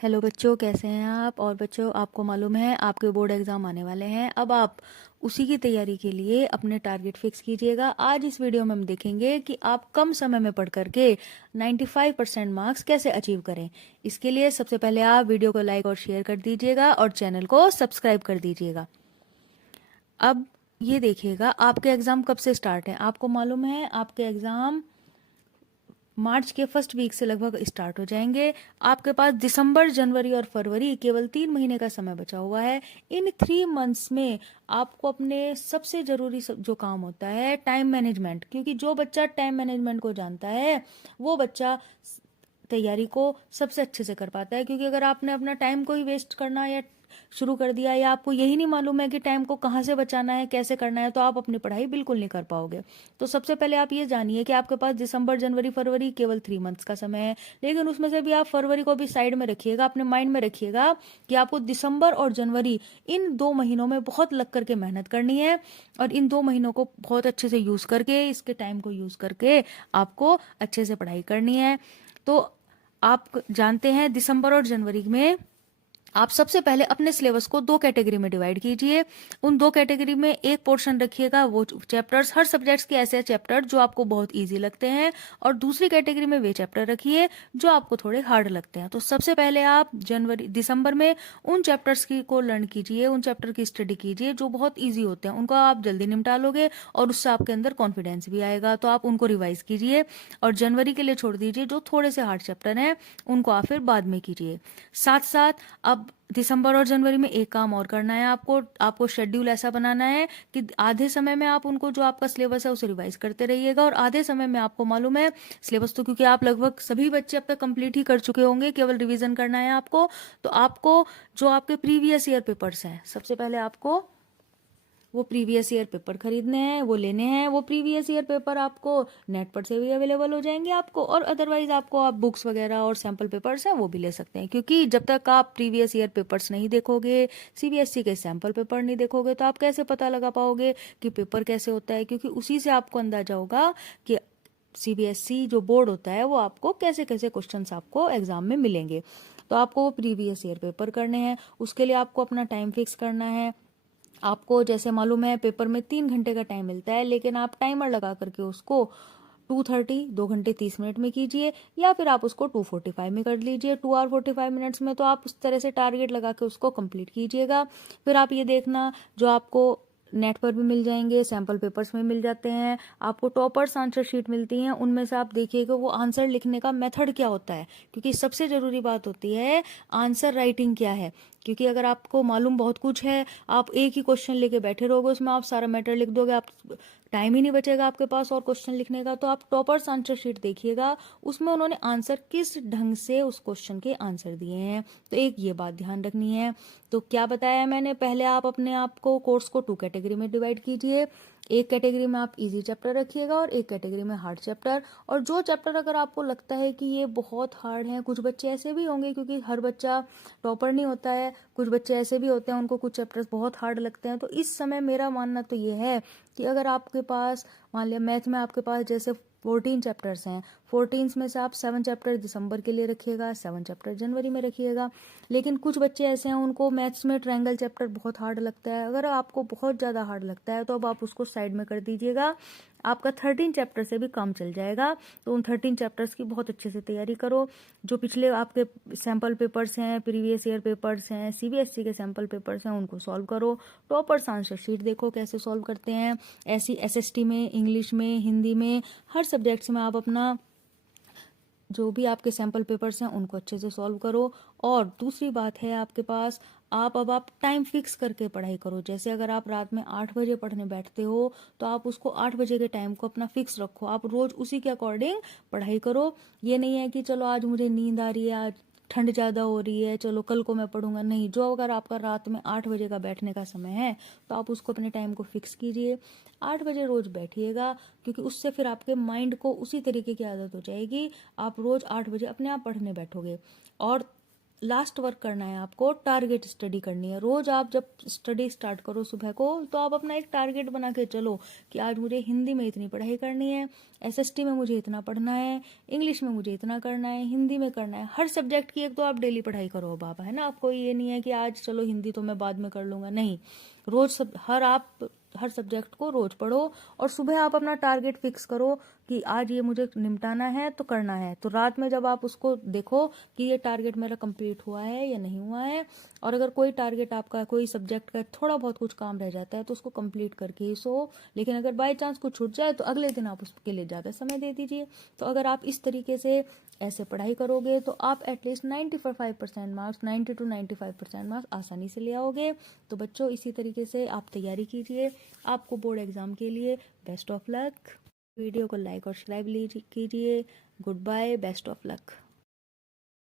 Hello बच्चों, कैसे हैं आप। और बच्चों, आपको मालूम है आपके बोर्ड एग्ज़ाम आने वाले हैं। अब आप उसी की तैयारी के लिए अपने टारगेट फिक्स कीजिएगा। आज इस वीडियो में हम देखेंगे कि आप कम समय में पढ़ करके 95% मार्क्स कैसे अचीव करें। इसके लिए सबसे पहले आप वीडियो को लाइक और शेयर कर दीजिएगा और चैनल को सब्सक्राइब कर दीजिएगा। अब ये देखिएगा, आपके एग्ज़ाम कब से स्टार्ट हैं। आपको मालूम है आपके एग्ज़ाम मार्च के फर्स्ट वीक से लगभग स्टार्ट हो जाएंगे। आपके पास दिसंबर, जनवरी और फरवरी केवल 3 महीने का समय बचा हुआ है। इन 3 मंथ्स में आपको अपने सबसे जरूरी जो काम होता है टाइम मैनेजमेंट, क्योंकि जो बच्चा टाइम मैनेजमेंट को जानता है वो बच्चा तैयारी को सबसे अच्छे से कर पाता है। क्योंकि अगर आपने अपना टाइम को ही वेस्ट करना या शुरू कर दिया, या आपको यही नहीं मालूम है कि टाइम को कहाँ से बचाना है, कैसे करना है, तो आप अपनी पढ़ाई बिल्कुल नहीं कर पाओगे। तो सबसे पहले आप ये जानिए कि आपके पास दिसंबर, जनवरी, फरवरी केवल 3 मंथ्स का समय है। लेकिन उसमें से भी आप फरवरी को भी साइड में रखिएगा, अपने माइंड में रखिएगा कि आपको दिसंबर और जनवरी इन 2 महीनों में बहुत लग करके मेहनत करनी है। और इन 2 महीनों को बहुत अच्छे से यूज करके, इसके टाइम को यूज करके आपको अच्छे से पढ़ाई करनी है। तो आप जानते हैं दिसंबर और जनवरी में आप सबसे पहले अपने सिलेबस को 2 कैटेगरी में डिवाइड कीजिए। उन 2 कैटेगरी में एक पोर्शन रखिएगा वो चैप्टर्स, हर सब्जेक्ट्स के ऐसे चैप्टर जो आपको बहुत इजी लगते हैं, और दूसरी कैटेगरी में वे चैप्टर रखिए जो आपको थोड़े हार्ड लगते हैं। तो सबसे पहले आप दिसंबर में उन चैप्टर्स की को लर्न कीजिए, उन चैप्टर की स्टडी कीजिए जो बहुत ईजी होते हैं, उनको आप जल्दी निपटा लोगे और उससे आपके अंदर कॉन्फिडेंस भी आएगा। तो आप उनको रिवाइज कीजिए और जनवरी के लिए छोड़ दीजिए जो थोड़े से हार्ड चैप्टर हैं, उनको आप फिर बाद में कीजिए। साथ साथ अब दिसंबर और जनवरी में एक काम और करना है आपको शेड्यूल ऐसा बनाना है कि आधे समय में आप उनको, जो आपका सिलेबस है उसे रिवाइज करते रहिएगा, और आधे समय में आपको मालूम है सिलेबस तो क्योंकि आप लगभग सभी बच्चे अब तक कंप्लीट ही कर चुके होंगे, केवल रिवीजन करना है आपको। तो आपको जो आपके प्रीवियस ईयर पेपर्स हैं, सबसे पहले आपको वो प्रीवियस ईयर पेपर खरीदने हैं, वो लेने हैं। वो प्रीवियस ईयर पेपर आपको नेट पर से भी अवेलेबल हो जाएंगे आपको, और अदरवाइज आपको आप बुक्स वगैरह और सैम्पल पेपर्स हैं वो भी ले सकते हैं। क्योंकि जब तक आप प्रीवियस ईयर पेपर्स नहीं देखोगे, सीबीएसई के सैम्पल पेपर नहीं देखोगे, तो आप कैसे पता लगा पाओगे कि पेपर कैसे होता है। क्योंकि उसी से आपको अंदाजा होगा कि सीबीएसई जो बोर्ड होता है वो आपको कैसे कैसे क्वेश्चंस आपको एग्जाम में मिलेंगे। तो आपको वो प्रीवियस ईयर पेपर करने हैं, उसके लिए आपको अपना टाइम फिक्स करना है। आपको जैसे मालूम है पेपर में 3 घंटे का टाइम मिलता है, लेकिन आप टाइमर लगा करके उसको 2:30, 2 घंटे 30 मिनट में कीजिए, या फिर आप उसको 2:45 में कर लीजिए, 2 आवर 45 मिनट्स में। तो आप उस तरह से टारगेट लगा के उसको कंप्लीट कीजिएगा। फिर आप ये देखना, जो आपको नेट पर भी मिल जाएंगे, सैम्पल पेपर्स में मिल जाते हैं, आपको टॉपर्स आंसर शीट मिलती हैं, उनमें से आप देखिएगा वो आंसर लिखने का मेथड क्या होता है। क्योंकि सबसे ज़रूरी बात होती है आंसर राइटिंग क्या है। क्योंकि अगर आपको मालूम बहुत कुछ है, आप एक ही क्वेश्चन लेके बैठे रहोगे, उसमें आप सारा मैटर लिख दोगे, आप टाइम ही नहीं बचेगा आपके पास और क्वेश्चन लिखने का। तो आप टॉपर्स आंसर शीट देखिएगा, उसमें उन्होंने आंसर किस ढंग से उस क्वेश्चन के आंसर दिए हैं। तो एक ये बात ध्यान रखनी है। तो क्या बताया मैंने, पहले आप अपने आप को कोर्स को 2 कैटेगरी में डिवाइड कीजिए। एक कैटेगरी में आप इजी चैप्टर रखिएगा और एक कैटेगरी में हार्ड चैप्टर। और जो चैप्टर अगर आपको लगता है कि ये बहुत हार्ड है, कुछ बच्चे ऐसे भी होंगे, क्योंकि हर बच्चा टॉपर नहीं होता है, कुछ बच्चे ऐसे भी होते हैं उनको कुछ चैप्टर्स बहुत हार्ड लगते हैं। तो इस समय मेरा मानना तो ये है कि अगर आपके पास, मान लिया मैथ में आपके पास जैसे 14 चैप्टर्स हैं, 14 में से आप 7 चैप्टर दिसंबर के लिए रखिएगा, 7 चैप्टर जनवरी में रखिएगा। लेकिन कुछ बच्चे ऐसे हैं उनको मैथ्स में ट्रायंगल चैप्टर बहुत हार्ड लगता है। अगर आपको बहुत ज़्यादा हार्ड लगता है तो अब आप उसको साइड में कर दीजिएगा, आपका 13 चैप्टर से भी काम चल जाएगा। तो उन 13 चैप्टर्स की बहुत अच्छे से तैयारी करो। जो पिछले आपके सैम्पल पेपर्स हैं, प्रीवियस ईयर पेपर्स हैं, सीबीएसई के सैम्पल पेपर्स हैं, उनको सॉल्व करो। टॉपर्स आंसर शीट देखो कैसे सॉल्व करते हैं। ऐसी एसएसटी में, इंग्लिश में, हिंदी में, हर सब्जेक्ट्स में आप अपना जो भी आपके सैम्पल पेपर्स हैं उनको अच्छे से सॉल्व करो। और दूसरी बात है आपके पास, अब आप टाइम फिक्स करके पढ़ाई करो। जैसे अगर आप रात में 8 बजे पढ़ने बैठते हो, तो आप उसको 8 बजे के टाइम को अपना फिक्स रखो, आप रोज उसी के अकॉर्डिंग पढ़ाई करो। ये नहीं है कि चलो आज मुझे नींद आ रही है, आज ठंड ज़्यादा हो रही है, चलो कल को मैं पढ़ूंगा। नहीं, जो अगर आपका रात में 8 बजे का बैठने का समय है तो आप उसको अपने टाइम को फिक्स कीजिए, 8 बजे रोज बैठिएगा। क्योंकि उससे फिर आपके माइंड को उसी तरीके की आदत हो जाएगी, आप रोज 8 बजे अपने आप पढ़ने बैठोगे। और लास्ट वर्क करना है, आपको टारगेट स्टडी करनी है। रोज आप जब स्टडी स्टार्ट करो सुबह को, तो आप अपना एक टारगेट बना के चलो कि आज मुझे हिंदी में इतनी पढ़ाई करनी है, एसएसटी में मुझे इतना पढ़ना है, इंग्लिश में मुझे इतना करना है, हिंदी में करना है। हर सब्जेक्ट की एक तो आप डेली पढ़ाई करो बाबा, है ना। आपको ये नहीं है कि आज चलो हिंदी तो मैं बाद में कर लूंगा, नहीं। रोज हर सब्जेक्ट को रोज पढ़ो, और सुबह आप अपना टारगेट फिक्स करो कि आज ये मुझे निपटाना है तो करना है। तो रात में जब आप उसको देखो कि ये टारगेट मेरा कंप्लीट हुआ है या नहीं हुआ है, और अगर कोई टारगेट आपका, कोई सब्जेक्ट का थोड़ा बहुत कुछ काम रह जाता है तो उसको कंप्लीट करके ही सो। लेकिन अगर बाय चांस कुछ छूट जाए तो अगले दिन आप उसके लिए ज़्यादा समय दे दीजिए। तो अगर आप इस तरीके से ऐसे पढ़ाई करोगे तो आप एटलीस्ट 95% मार्क्स, 90 to 95% मार्क्स आसानी से ले आओगे। तो बच्चों, इसी तरीके से आप तैयारी कीजिए आपको बोर्ड एग्जाम के लिए। Best of luck. वीडियो को लाइक और सब्सक्राइब कीजिए। Good bye, best of luck.